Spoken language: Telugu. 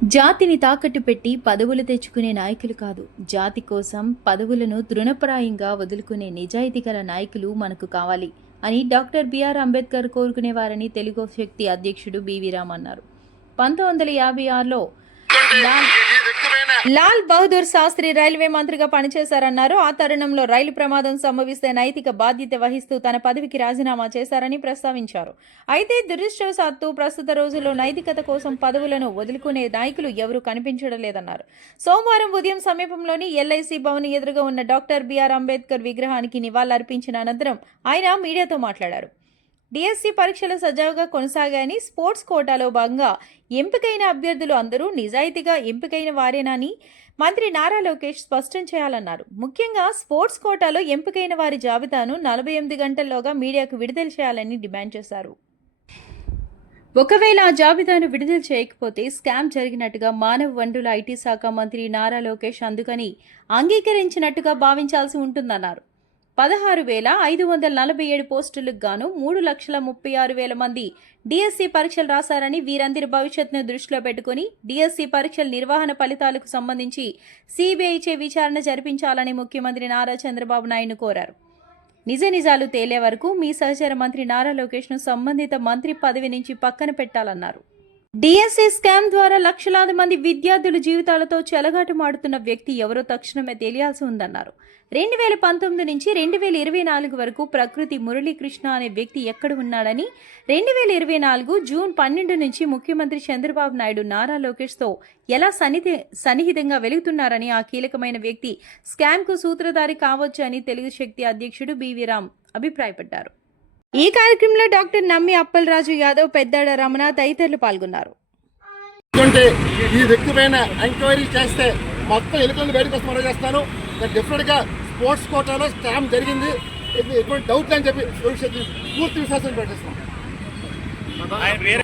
జాతిని తాకట్టు పెట్టి పదవులు తెచ్చుకునే నాయకులు కాదు, జాతి కోసం పదవులను తృణప్రాయంగా వదులుకునే నిజాయితీ గల నాయకులు మనకు కావాలి అని డాక్టర్ బిఆర్ అంబేద్కర్ కోరుకునేవారని తెలుగు శక్తి అధ్యక్షుడు బివి రామ్ అన్నారు. 1956లో లాల్ బహదూర్ శాస్త్రి రైల్వే మంత్రిగా పనిచేశారన్నారు. ఆ తరుణంలో రైలు ప్రమాదం సంభవిస్తే నైతిక బాధ్యత వహిస్తూ తన పదవికి రాజీనామా చేశారని ప్రస్తావించారు. అయితే దురదృష్టవశాత్తు ప్రస్తుత రోజుల్లో నైతికత కోసం పదవులను వదులుకునే నాయకులు ఎవరూ కనిపించడం లేదన్నారు. సోమవారం ఉదయం సమీపంలోని ఎల్ఐసి భవన్ ఎదురుగా ఉన్న డాక్టర్ బిఆర్ అంబేద్కర్ విగ్రహానికి నివాళులర్పించిన అనంతరం ఆయన మీడియాతో మాట్లాడారు. డిఎస్సి పరీక్షలు సజావుగా కొనసాగాయని, స్పోర్ట్స్ కోటాలో భాగంగా ఎంపికైన అభ్యర్థులు అందరూ నిజాయితీగా ఎంపికైన వారేనని మంత్రి నారా లోకేష్ స్పష్టం చేయాలన్నారు. ముఖ్యంగా స్పోర్ట్స్ కోటాలో ఎంపికైన వారి జాబితాను 48 గంటల్లోగా మీడియాకు విడుదల చేయాలని డిమాండ్ చేశారు. ఒకవేళ ఆ జాబితాను విడుదల చేయకపోతే స్కామ్ జరిగినట్టుగా మానవ వనరుల ఐటీ శాఖ మంత్రి నారా లోకేష్ అందుకని అంగీకరించినట్టుగా భావించాల్సి ఉంటుందన్నారు. 16,547 పోస్టులకు గాను 3,36,000 మంది డిఎస్సి పరీక్షలు రాశారని, వీరందరి భవిష్యత్తును దృష్టిలో పెట్టుకుని డిఎస్సి పరీక్షల నిర్వహణ ఫలితాలకు సంబంధించి సిబిఐచే విచారణ జరిపించాలని ముఖ్యమంత్రి నారా చంద్రబాబు నాయుడు కోరారు. నిజాలు తేలే వరకు మీ సహచర మంత్రి నారా లోకేష్ను సంబంధిత మంత్రి పదవి నుంచి పక్కన పెట్టాలన్నారు. డిఎస్సి స్కామ్ ద్వారా లక్షలాది మంది విద్యార్థుల జీవితాలతో చెలగాటమాడుతున్న వ్యక్తి ఎవరో తక్షణమే తెలియాల్సి ఉందన్నారు. 2019 నుంచి 2024 వరకు ప్రకృతి మురళీకృష్ణ అనే వ్యక్తి ఎక్కడ ఉన్నాడని, 2024 జూన్ 12 నుంచి ముఖ్యమంత్రి చంద్రబాబు నాయుడు నారా లోకేష్తో ఎలా సన్నిహితంగా వెలుగుతున్నారని, ఆ కీలకమైన వ్యక్తి స్కామ్కు సూత్రధారి కావచ్చు అని తెలుగు శక్తి అధ్యక్షుడు బివి రామ్ అభిప్రాయపడ్డారు. ఈ కార్యక్రమంలో డాక్టర్ నమ్మి అప్పలరాజు యాదవ్, పెద్దాడ రమణ తదితరులు పాల్గొన్నారు. ఈ వ్యక్తి పైన ఎంక్వైరీ చేస్తే మొత్తం ఎలుకలను బయటకు వస్తామని చేస్తాను. డెఫినెట్గా స్పోర్ట్స్ కోటాలో స్కామ్ జరిగింది, ఎటువంటి డౌట్ అని చెప్పి పూర్తి విశ్వాసం పెట్టేస్తాం.